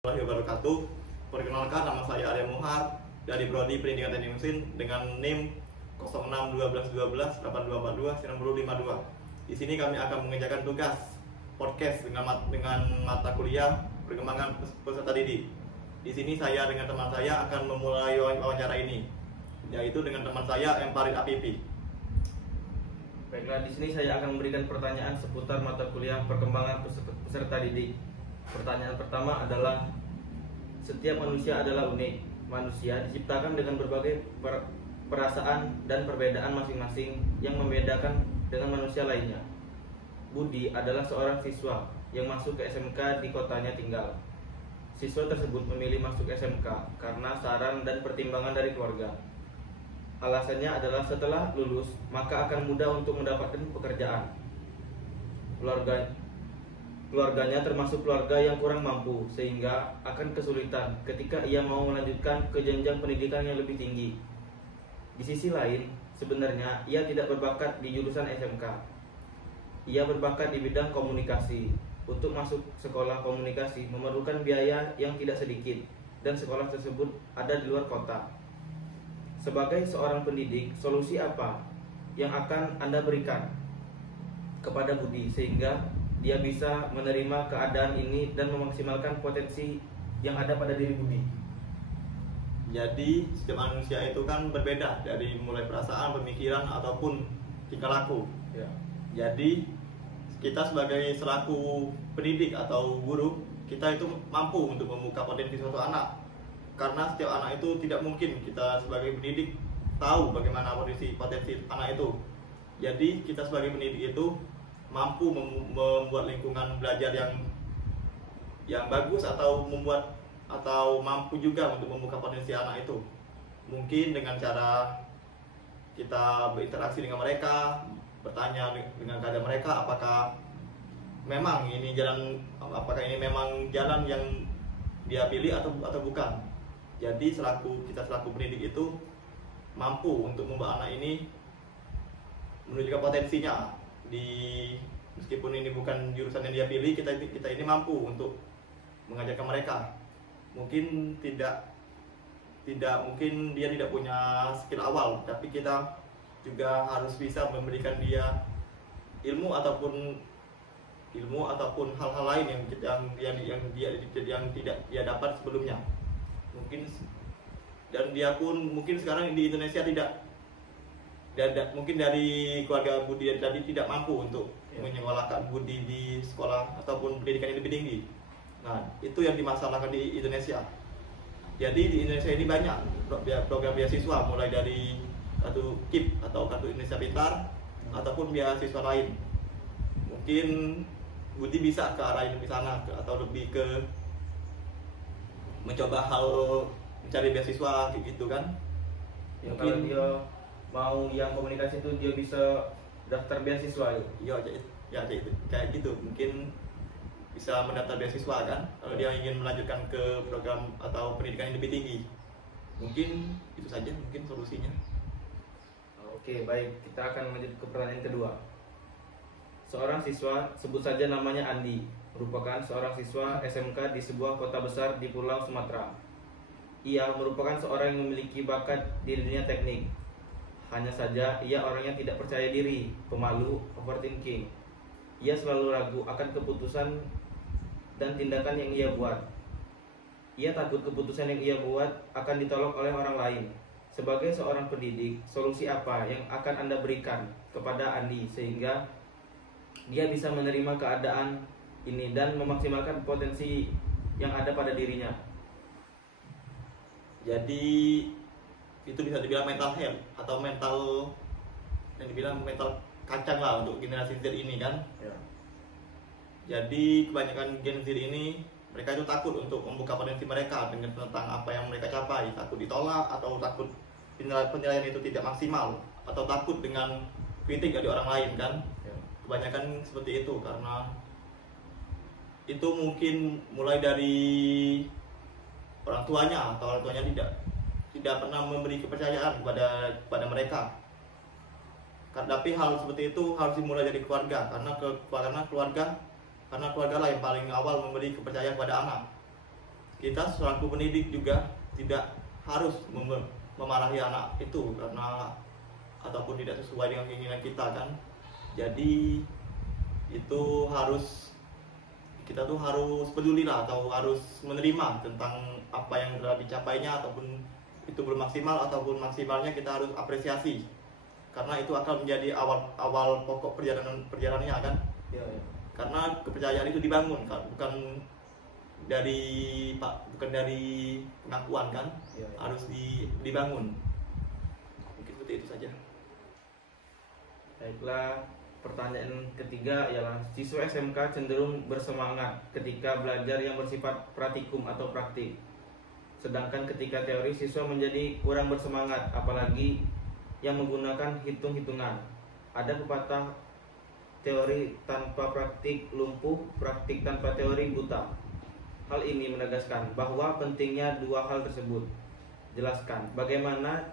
Warahmatullahi wabarakatuh. Perkenalkan, nama saya Arya Muhar dari Prodi Pendidikan Teknik Mesin dengan NIM 06121282429052. Di sini kami akan mengerjakan tugas podcast dengan mata kuliah perkembangan peserta didik. Di sini saya dengan teman saya akan memulai wawancara ini, yaitu dengan teman saya M. Farid Afifi. Baiklah, di sini saya akan memberikan pertanyaan seputar mata kuliah perkembangan peserta didik. Pertanyaan pertama adalah, setiap manusia adalah unik. Manusia diciptakan dengan berbagai perasaan dan perbedaan masing-masing yang membedakan dengan manusia lainnya. Budi adalah seorang siswa yang masuk ke SMK di kotanya tinggal. Siswa tersebut memilih masuk SMK karena saran dan pertimbangan dari keluarga. Alasannya adalah setelah lulus, maka akan mudah untuk mendapatkan pekerjaan. Keluarganya termasuk keluarga yang kurang mampu, sehingga akan kesulitan ketika ia mau melanjutkan ke jenjang pendidikan yang lebih tinggi. Di sisi lain, sebenarnya ia tidak berbakat di jurusan SMK. Ia berbakat di bidang komunikasi. Untuk masuk sekolah komunikasi memerlukan biaya yang tidak sedikit, dan sekolah tersebut ada di luar kota. Sebagai seorang pendidik, solusi apa yang akan Anda berikan kepada Budi sehingga dia bisa menerima keadaan ini dan memaksimalkan potensi yang ada pada diri Budi? Jadi setiap manusia itu kan berbeda, dari mulai perasaan, pemikiran ataupun tingkah laku. Ya. Jadi kita sebagai selaku pendidik atau guru, kita itu mampu untuk membuka potensi suatu anak. Karena setiap anak itu tidak mungkin kita sebagai pendidik tahu bagaimana potensi anak itu. Jadi kita sebagai pendidik itu mampu membuat lingkungan belajar yang bagus, atau mampu juga untuk membuka potensi anak itu. Mungkin dengan cara kita berinteraksi dengan mereka, bertanya dengan keadaan mereka apakah ini memang jalan yang dia pilih atau bukan. Jadi kita selaku pendidik itu mampu untuk membawa anak ini menunjukkan potensinya. Meskipun ini bukan jurusan yang dia pilih, kita ini mampu untuk mengajarkan mereka. Mungkin mungkin dia tidak punya skill awal, tapi kita juga harus bisa memberikan dia ilmu ataupun hal-hal lain yang tidak dia dapat sebelumnya. Dan dia pun mungkin sekarang di Indonesia mungkin dari keluarga Budi tadi tidak mampu untuk menyekolahkan Budi di sekolah ataupun pendidikan yang lebih tinggi. Nah, itu yang dimasalahkan di Indonesia. Jadi di Indonesia ini banyak program beasiswa, mulai dari kartu KIP atau kartu Indonesia Pintar ataupun beasiswa lain. Mungkin Budi bisa ke arah yang di sana, atau lebih ke mencoba hal mencari beasiswa kayak gitu kan. Ya, kalau dia mau yang komunikasi itu dia bisa daftar beasiswa ya kayak gitu. Mungkin bisa mendaftar beasiswa kan, kalau dia ingin melanjutkan ke program atau pendidikan yang lebih tinggi. Mungkin itu saja mungkin solusinya. Oke, baik, kita akan lanjut ke pertanyaan kedua. Seorang siswa, sebut saja namanya Andi, merupakan seorang siswa SMK di sebuah kota besar di Pulau Sumatera. Ia merupakan seorang yang memiliki bakat di dunia teknik. Hanya saja ia orangnya tidak percaya diri, pemalu, overthinking. Ia selalu ragu akan keputusan dan tindakan yang ia buat. Ia takut keputusan yang ia buat akan ditolak oleh orang lain. Sebagai seorang pendidik, solusi apa yang akan Anda berikan kepada Andi sehingga dia bisa menerima keadaan ini dan memaksimalkan potensi yang ada pada dirinya? Jadi itu bisa dibilang mental health atau yang dibilang mental kacang lah untuk generasi Z ini kan. Ya. Jadi kebanyakan Gen Z ini mereka itu takut untuk membuka potensi mereka dengan tentang apa yang mereka capai, takut ditolak atau takut penilaian itu tidak maksimal, atau takut dengan kritik dari orang lain kan. Ya. Kebanyakan seperti itu, karena itu mungkin mulai dari orang tuanya, atau orang tuanya tidak pernah memberi kepercayaan kepada mereka. Tapi hal seperti itu harus dimulai dari keluarga, karena keluarga lah yang paling awal memberi kepercayaan kepada anak. kita selaku pendidik juga tidak harus memarahi anak itu karena ataupun tidak sesuai dengan keinginan kita kan. Jadi itu kita tuh harus peduli lah, atau harus menerima tentang apa yang telah dicapainya, ataupun itu belum maksimal ataupun maksimalnya kita harus apresiasi, karena itu akan menjadi awal pokok perjalanannya kan. Ya, ya. Karena kepercayaan itu dibangun kan, bukan dari pengakuan kan. Ya, ya. Harus dibangun. Mungkin seperti itu saja. Baiklah, pertanyaan ketiga ialah siswa SMK cenderung bersemangat ketika belajar yang bersifat praktikum atau praktik. Sedangkan ketika teori siswa menjadi kurang bersemangat, apalagi yang menggunakan hitung-hitungan. Ada pepatah, teori tanpa praktik lumpuh, praktik tanpa teori buta. Hal ini menegaskan bahwa pentingnya dua hal tersebut. Jelaskan bagaimana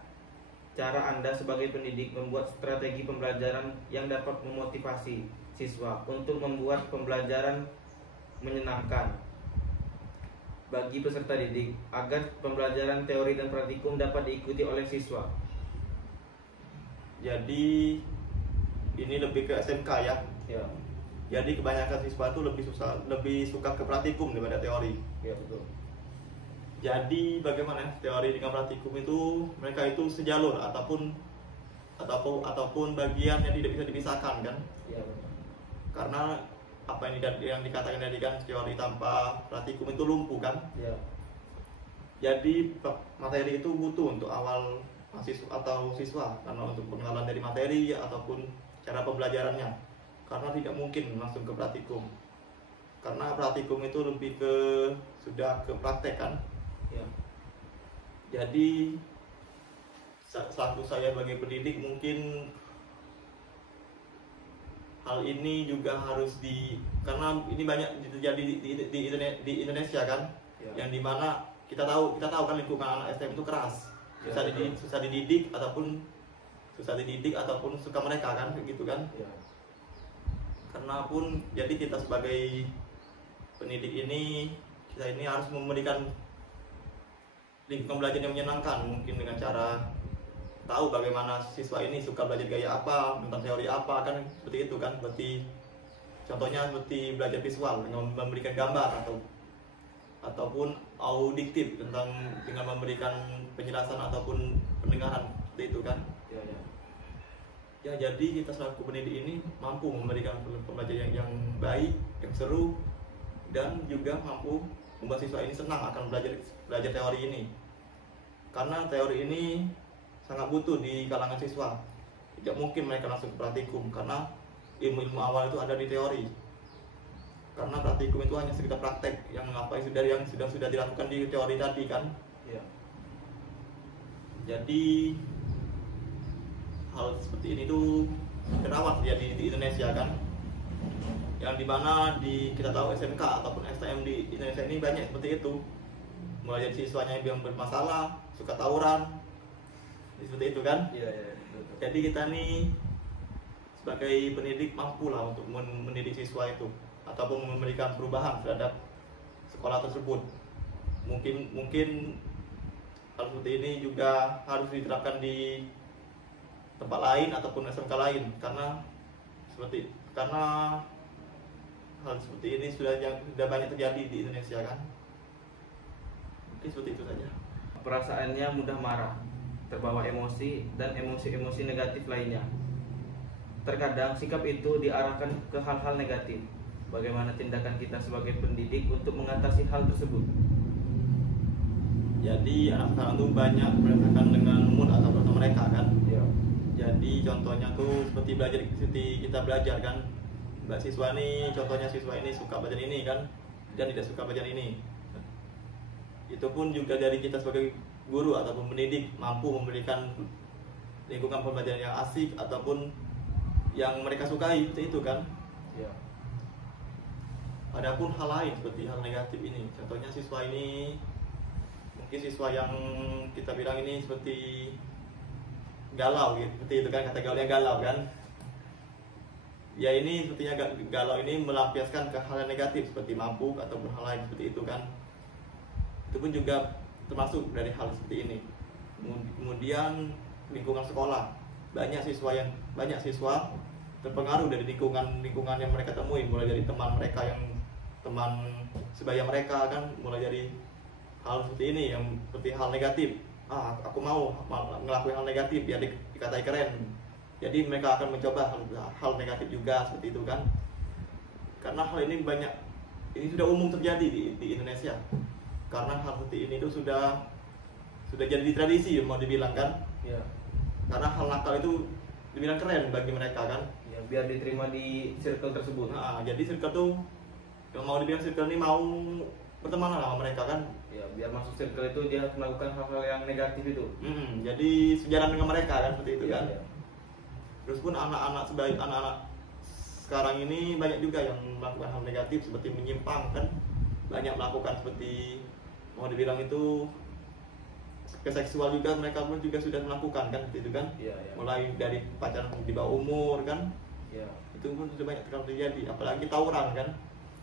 cara Anda sebagai pendidik membuat strategi pembelajaran yang dapat memotivasi siswa untuk membuat pembelajaran menyenangkan bagi peserta didik agar pembelajaran teori dan praktikum dapat diikuti oleh siswa. Jadi ini lebih ke SMK ya. Ya, Jadi kebanyakan siswa itu lebih suka ke praktikum daripada teori. ya betul. Jadi bagaimana teori dengan praktikum itu, mereka itu sejalur ataupun bagian yang tidak bisa dipisahkan kan? Ya betul. Karena apa yang dikatakan tadi kan, teori tanpa praktikum itu lumpuh kan? Ya, Jadi materi itu butuh untuk awal mahasiswa atau siswa, karena untuk pengenalan dari materi ataupun cara pembelajarannya. Karena tidak mungkin langsung ke praktikum. Karena praktikum itu lebih sudah ke praktek kan? ya, Jadi selaku saya sebagai pendidik, mungkin hal ini juga harus karena ini banyak terjadi di Indonesia kan, ya. yang dimana kita tahu kan lingkungan anak STM itu keras, Ya, susah dididik ataupun suka mereka kan, gitu kan. Ya. Karena pun jadi kita sebagai pendidik ini, kita ini harus memberikan lingkungan belajar yang menyenangkan, mungkin dengan cara tahu bagaimana siswa ini suka belajar gaya apa, tentang teori apa kan, seperti itu kan. Seperti contohnya seperti belajar visual dengan memberikan gambar ataupun audiktif dengan memberikan penjelasan ataupun pendengaran, seperti itu kan. Ya, ya. Ya, jadi kita selaku pendidik ini mampu memberikan pembelajaran yang baik, yang seru, dan juga mampu membuat siswa ini senang akan belajar teori ini. Karena teori ini sangat butuh di kalangan siswa. Tidak mungkin mereka langsung ke praktikum, karena ilmu-ilmu awal itu ada di teori. Karena praktikum itu hanya sekedar praktek yang sudah dilakukan di teori tadi kan. Ya. Jadi hal seperti ini tuh terawat terjadi di Indonesia kan, yang dimana kita tahu SMK ataupun STM di Indonesia ini banyak seperti itu, mulai dari siswanya yang bermasalah, suka tawuran, seperti itu kan. Ya, ya, betul. Jadi kita nih sebagai pendidik mampu lah untuk mendidik siswa itu ataupun memberikan perubahan terhadap sekolah tersebut. Mungkin hal seperti ini juga harus diterapkan di tempat lain ataupun SMK lain, karena hal seperti ini sudah banyak terjadi di Indonesia kan. Mungkin seperti itu saja. Perasaannya mudah marah, terbawa emosi, dan emosi-emosi negatif lainnya. Terkadang sikap itu diarahkan ke hal-hal negatif. Bagaimana tindakan kita sebagai pendidik untuk mengatasi hal tersebut? Jadi anak sekarang tuh banyak merasakan dengan mood atau mereka kan. Ya. Jadi contohnya tuh seperti kita belajar kan. Siswa ini suka belajar ini kan, dan tidak suka belajar ini. Itu pun juga dari kita sebagai guru ataupun pendidik mampu memberikan lingkungan pembelajaran yang asik ataupun yang mereka sukai, itu kan. Ya. Adapun hal lain seperti hal negatif ini, contohnya siswa ini mungkin siswa yang kita bilang ini seperti galau gitu, seperti itu kan, kata gaulnya galau kan. Ya ini sepertinya galau ini melampiaskan ke hal yang negatif seperti mabuk ataupun hal lain seperti itu kan. itu pun juga termasuk dari hal seperti ini. Kemudian lingkungan sekolah, banyak siswa terpengaruh dari lingkungan yang mereka temui, mulai dari teman mereka yang teman sebaya mereka kan, mulai dari hal seperti ini yang seperti hal negatif. Aku mau ngelakuin hal negatif biar dikatai keren, jadi mereka akan mencoba hal negatif juga seperti itu kan. Karena hal ini sudah umum terjadi di Indonesia, karena hal seperti ini itu sudah jadi tradisi mau dibilang kan ya. Karena hal nakal itu dibilang keren bagi mereka kan ya, biar diterima di circle tersebut. Jadi circle tuh yang mau dibilang circle ini mau berteman sama mereka kan ya, biar masuk circle itu dia melakukan hal-hal yang negatif itu. Jadi sejalan dengan mereka kan seperti itu kan ya. Terus pun anak-anak sekarang ini banyak juga yang melakukan hal negatif seperti menyimpang kan, banyak melakukan seperti mau dibilang itu ke seksual juga, mereka pun juga sudah melakukan kan seperti itu kan ya. Mulai dari pacaran di bawah umur kan ya. Itu pun sudah banyak terjadi, apalagi tawuran kan.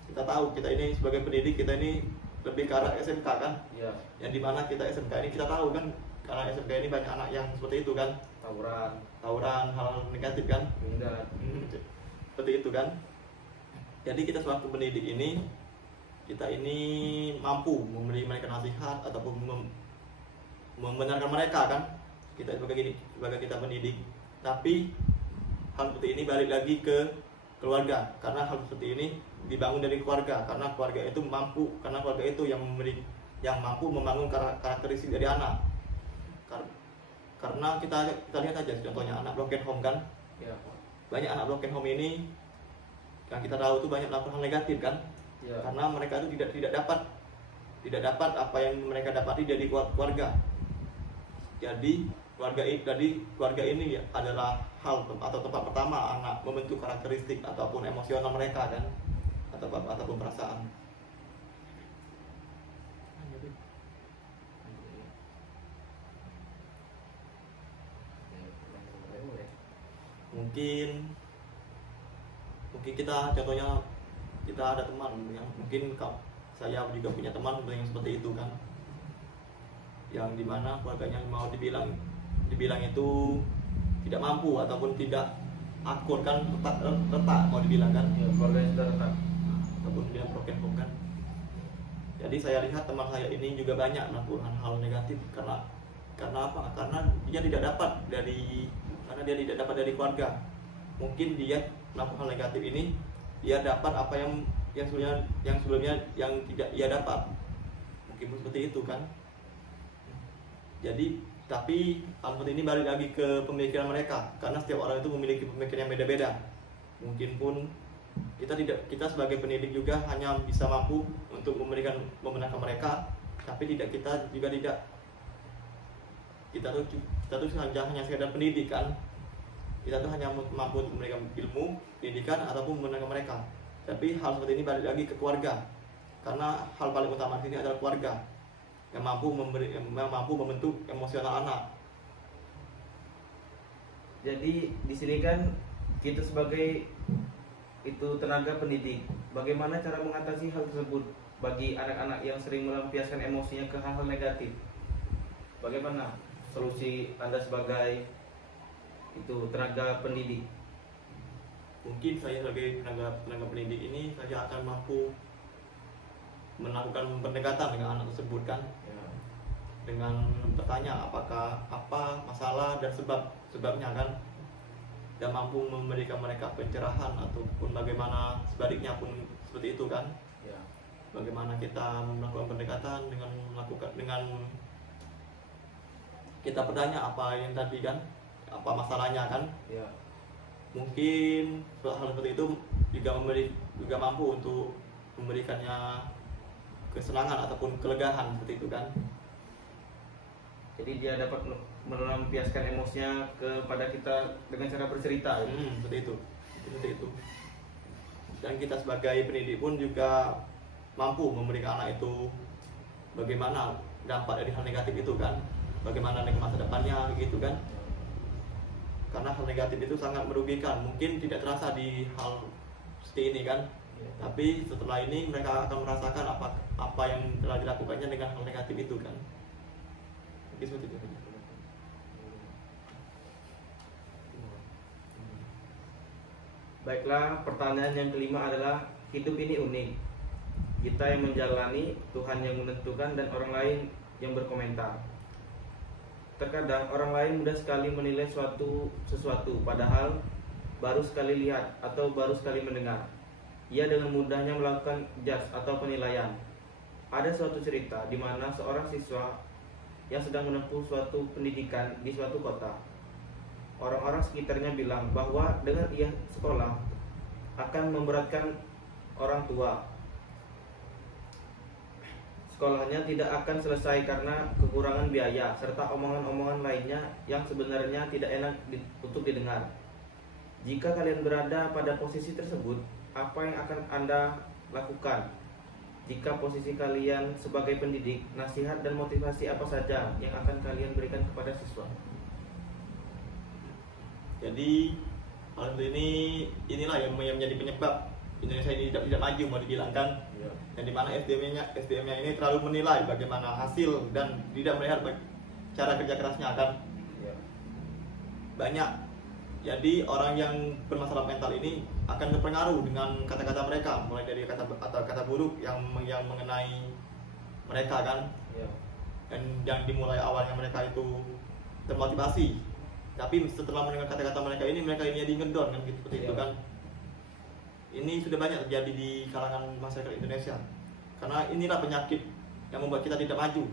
Kita tahu kita ini sebagai pendidik, kita ini lebih ke arah SMK kan ya. Yang dimana kita SMK ini kita tahu kan, karena SMK ini banyak anak yang seperti itu kan, tawuran hal negatif kan seperti itu kan. Jadi kita selaku pendidik ini, kita ini mampu memberi mereka nasihat ataupun membenarkan mereka kan. Kita sebagai kita pendidik, tapi hal seperti ini balik lagi ke keluarga, karena hal seperti ini dibangun dari keluarga, karena keluarga itu yang mampu membangun karakteristik dari anak. Karena kita lihat aja contohnya anak broken home kan ya. Banyak anak broken home ini yang kita tahu tuh banyak melakukan hal negatif kan ya. Karena mereka itu tidak dapat apa yang mereka dapati dari keluarga. Jadi keluarga ini adalah hal atau tempat pertama anak membentuk karakteristik ataupun emosional mereka kan, ataupun perasaan. Mungkin kita contohnya kita ada teman yang mungkin saya juga punya teman yang seperti itu kan, yang dimana keluarganya mau dibilang itu tidak mampu ataupun tidak akur kan, retak mau dibilang kan ya, keluarganya sudah retak ataupun dia broken home kan. Jadi saya lihat teman saya ini juga banyak melakukan hal negatif karena apa? Karena dia tidak dapat dari keluarga. Mungkin dia melakukan hal negatif ini, dia dapat apa yang sebelumnya yang tidak ia dapat. Mungkin seperti itu kan. Jadi tapi hal seperti ini balik lagi ke pemikiran mereka, karena setiap orang itu memiliki pemikiran yang beda-beda. Mungkin pun kita sebagai pendidik juga hanya bisa mampu untuk membenarkan mereka, tapi kita tuh hanya sekedar pendidikan. Kita tuh hanya mampu untuk memberikan ilmu, pendidikan ataupun membenarkan mereka. Tapi hal seperti ini balik lagi ke keluarga, karena hal paling utama di sini adalah keluarga yang mampu membentuk emosional anak. Jadi di sini kan kita sebagai itu tenaga pendidik, bagaimana cara mengatasi hal tersebut bagi anak-anak yang sering melampiaskan emosinya ke hal-hal negatif? Bagaimana solusi Anda sebagai itu tenaga pendidik? Mungkin saya sebagai tenaga pendidik ini saya akan mampu melakukan pendekatan dengan anak tersebut kan ya. Dengan bertanya apa masalah dan sebabnya kan, dan mampu memberikan mereka pencerahan ataupun bagaimana sebaliknya pun seperti itu kan ya. Bagaimana kita melakukan pendekatan dengan kita bertanya apa yang tadi kan, apa masalahnya kan ya. Mungkin hal seperti itu juga mampu untuk memberikannya kesenangan ataupun kelegaan seperti itu kan. Jadi dia dapat melampiaskan emosinya kepada kita dengan cara bercerita ya? Seperti itu. Dan kita sebagai pendidik pun juga mampu memberikan anak itu bagaimana dampak dari hal negatif itu kan, bagaimana dengan masa depannya gitu kan. Karena hal negatif itu sangat merugikan, mungkin tidak terasa di hal seperti ini kan, Ya. Tapi setelah ini mereka akan merasakan apa yang telah dilakukannya dengan hal negatif itu kan. Mungkin seperti itu saja. Baiklah, pertanyaan yang kelima adalah, hidup ini unik. Kita yang menjalani, Tuhan yang menentukan, dan orang lain yang berkomentar. Terkadang orang lain mudah sekali menilai sesuatu, padahal baru sekali lihat atau baru sekali mendengar. Ia dengan mudahnya melakukan judge atau penilaian. Ada suatu cerita di mana seorang siswa yang sedang menempuh suatu pendidikan di suatu kota. Orang-orang sekitarnya bilang bahwa dengan ia sekolah akan memberatkan orang tua. Sekolahnya tidak akan selesai karena kekurangan biaya serta omongan-omongan lainnya yang sebenarnya tidak enak untuk didengar. Jika kalian berada pada posisi tersebut, apa yang akan Anda lakukan? Jika posisi kalian sebagai pendidik, nasihat dan motivasi apa saja yang akan kalian berikan kepada siswa? Jadi hal inilah yang menjadi penyebab Indonesia ini tidak maju, mau dibilang kan. Ya. Dan dimana SDM-nya ini terlalu menilai bagaimana hasil dan tidak melihat cara kerja kerasnya kan. Ya. Banyak. Jadi orang yang bermasalah mental ini akan terpengaruh dengan kata-kata mereka, mulai dari kata buruk yang mengenai mereka kan. Ya. Dan yang dimulai awalnya mereka itu termotivasi, tapi setelah mendengar kata-kata mereka ini jadi ngedon kan gitu, seperti itu kan. Ini sudah banyak terjadi di kalangan masyarakat Indonesia. Karena inilah penyakit yang membuat kita tidak maju.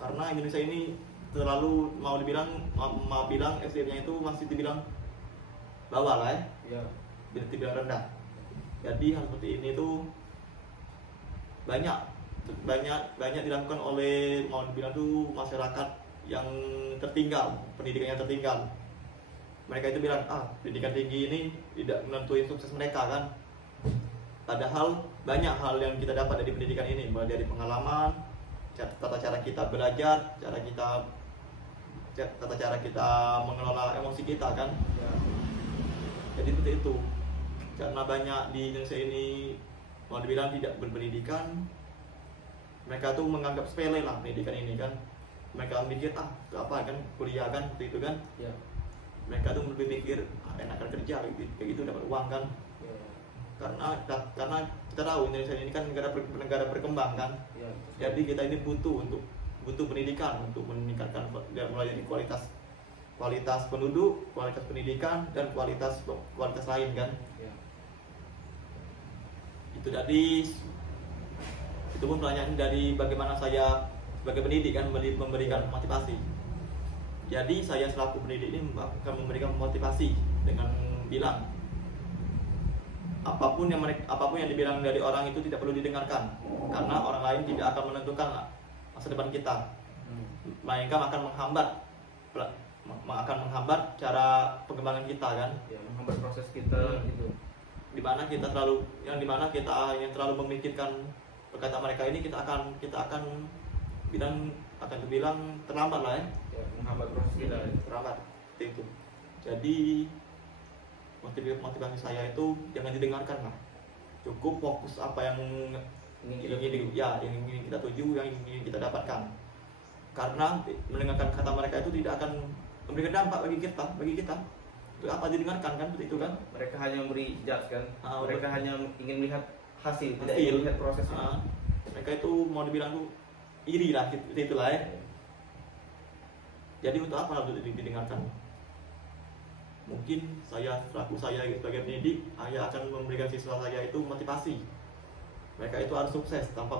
Karena Indonesia ini terlalu mau bilang SDM-nya itu masih dibilang bawah lah ya. Dibilang rendah. Jadi hal seperti ini tuh banyak dilakukan oleh mau dibilang tuh masyarakat yang tertinggal, pendidikannya tertinggal. Mereka itu bilang, pendidikan tinggi ini tidak menentuin sukses mereka kan. Padahal banyak hal yang kita dapat dari pendidikan ini, mulai dari pengalaman, tata cara kita belajar, tata cara kita mengelola emosi kita kan. Jadi seperti itu. Karena banyak di Indonesia ini mau dibilang tidak berpendidikan, mereka tuh menganggap sepele lah pendidikan ini kan. Mereka mikir apa kan kuliah kan seperti itu kan. Mereka tuh berpikir enakan kerja kayak gitu dapat uang kan. Karena kita tahu Indonesia ini kan negara berkembang kan. Jadi kita ini butuh pendidikan untuk meningkatkan mulai dari kualitas penduduk, kualitas pendidikan, dan kualitas lain kan. Itu pun pertanyaan dari bagaimana saya sebagai pendidik kan memberikan motivasi. Jadi saya selaku pendidik ini akan memberikan motivasi dengan bilang apapun yang dibilang dari orang itu tidak perlu didengarkan, karena orang lain tidak akan menentukan masa depan kita, melainkan akan menghambat cara pengembangan kita kan. Menghambat proses kita gitu. Dimana kita terlalu memikirkan perkataan mereka ini, kita akan terbilang terlambat lah ya. Menghambat proses kita. Terlambat seperti itu. Jadi motivasi saya itu jangan didengarkan lah. Cukup fokus apa yang ingin kita tuju, yang ingin kita dapatkan. Karena mendengarkan kata mereka itu tidak akan memberikan dampak bagi kita. Itu apa didengarkan kan, seperti itu kan? Mereka hanya memberi judge kan. Mereka hanya ingin melihat hasil, tidak ingin melihat prosesnya. Mereka itu mau dibilang tuh iri lah, itulah ya. Jadi untuk apa harus didengarkan? Mungkin saya sebagai pendidik, saya akan memberikan siswa saya itu motivasi. Mereka itu harus sukses tanpa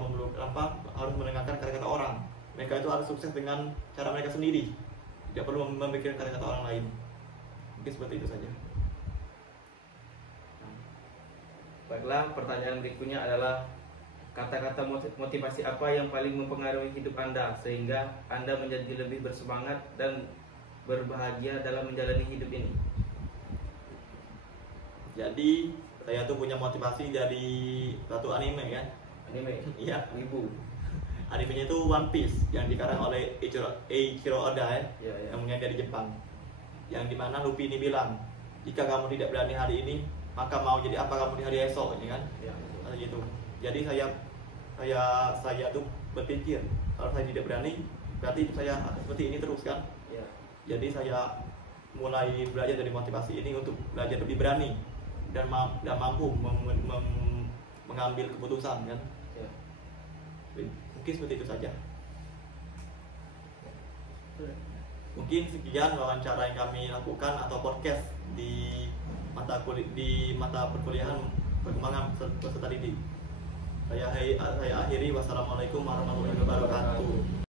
harus mendengarkan kata-kata orang. Mereka itu harus sukses dengan cara mereka sendiri, tidak perlu memikirkan kata-kata orang lain. Mungkin seperti itu saja. Baiklah, pertanyaan berikutnya adalah kata-kata motivasi apa yang paling mempengaruhi hidup Anda sehingga Anda menjadi lebih bersemangat dan berbahagia dalam menjalani hidup ini? Jadi saya tuh punya motivasi dari satu anime ya. Anime? Iya. Wibu. Animenya itu One Piece yang dikarang oleh Eiichiro Oda ya. Yang dari Jepang. Yang dimana Luffy ini bilang, jika kamu tidak berani hari ini, maka mau jadi apa kamu di hari esok, ini kan? Ya. Gitu. Jadi saya tuh berpikir kalau saya tidak berani, berarti hidup saya akan seperti ini terus kan? Ya. Jadi saya mulai belajar dari motivasi ini untuk belajar lebih berani dan mampu mengambil keputusan kan? Ya. Mungkin seperti itu saja. Mungkin sekian wawancara yang kami lakukan atau podcast di mata perkuliahan perkembangan peserta didik. Saya akhiri, wassalamualaikum warahmatullahi wabarakatuh.